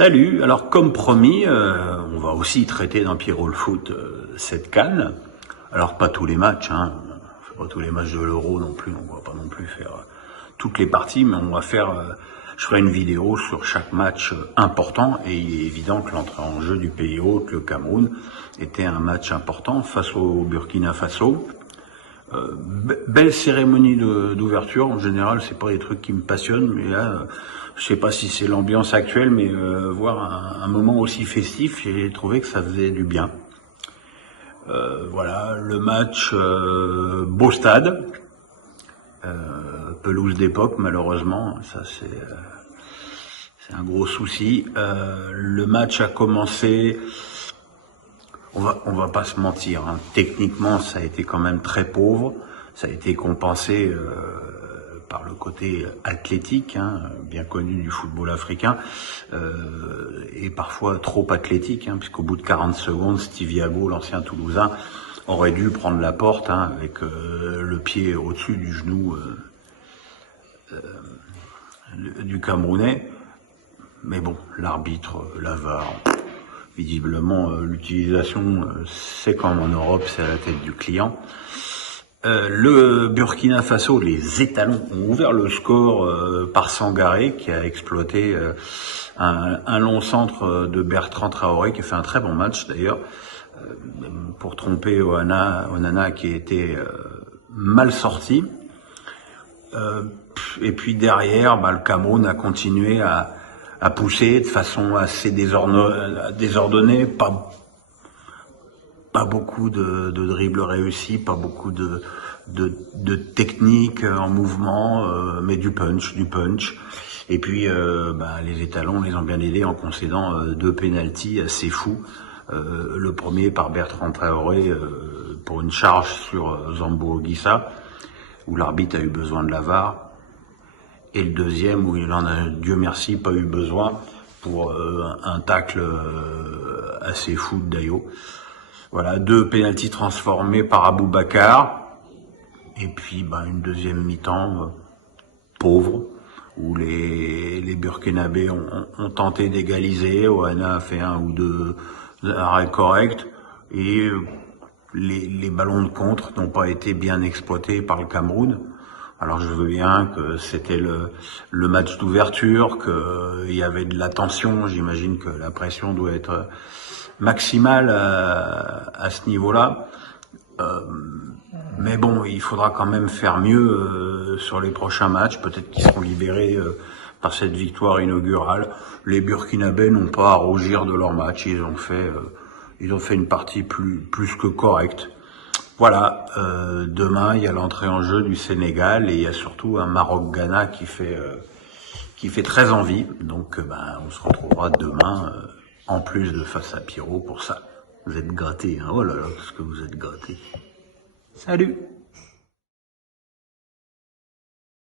Salut, alors comme promis, on va aussi traiter dans Pierrot le foot cette CAN. Alors pas tous les matchs, hein, on fait pas tous les matchs de l'Euro non plus, on va pas non plus faire toutes les parties, mais on va faire, je ferai une vidéo sur chaque match important, et il est évident que l'entrée en jeu du pays hôte, le Cameroun, était un match important face au Burkina Faso. Belle cérémonie d'ouverture. En général, c'est pas des trucs qui me passionnent, mais là, je sais pas si c'est l'ambiance actuelle, mais voir un moment aussi festif, j'ai trouvé que ça faisait du bien. Voilà, le match, beau stade, pelouse d'époque malheureusement, ça c'est un gros souci. Le match a commencé. On va pas se mentir, hein. Techniquement, ça a été quand même très pauvre. Ça a été compensé par le côté athlétique, hein, bien connu du football africain, et parfois trop athlétique, hein, puisqu'au bout de 40 secondes, Stevie Abo, l'ancien Toulousain, aurait dû prendre la porte, hein, avec le pied au-dessus du genou du Camerounais. Mais bon, l'arbitre, la VAR, visiblement, l'utilisation, c'est comme en Europe, c'est à la tête du client. Le Burkina Faso, les étalons, ont ouvert le score par Sangaré, qui a exploité un long centre de Bertrand Traoré, qui a fait un très bon match d'ailleurs, pour tromper Onana qui était mal sorti. Et puis derrière, le Cameroun a continué à pousser de façon assez désordonnée, pas beaucoup de dribbles réussis, pas beaucoup de technique en mouvement, mais du punch. Et puis les étalons les ont bien aidés en concédant 2 pénaltys assez fous. Le premier par Bertrand Traoré pour une charge sur Zambo Guissa, où l'arbitre a eu besoin de la VAR. Et le deuxième, où il en a, Dieu merci, pas eu besoin, pour un tacle assez fou de Dayo. Voilà, 2 pénaltys transformés par Aboubacar. Et puis une deuxième mi-temps pauvre, où les Burkinabés ont tenté d'égaliser. Oana a fait 1 ou 2 arrêts corrects. Et les ballons de contre n'ont pas été bien exploités par le Cameroun. Alors je veux bien que c'était le match d'ouverture, qu'il y avait de la tension, j'imagine que la pression doit être maximale à ce niveau-là. Mais bon, il faudra quand même faire mieux sur les prochains matchs, peut-être qu'ils seront libérés par cette victoire inaugurale. Les Burkinabés n'ont pas à rougir de leur match, ils ont fait une partie plus que correcte. Voilà, demain il y a l'entrée en jeu du Sénégal et il y a surtout un Maroc-Ghana qui fait très envie. Donc on se retrouvera demain en plus de Face à Pierrot pour ça. Vous êtes grattés, hein. Oh là là, qu'est-ce que vous êtes grattés. Salut!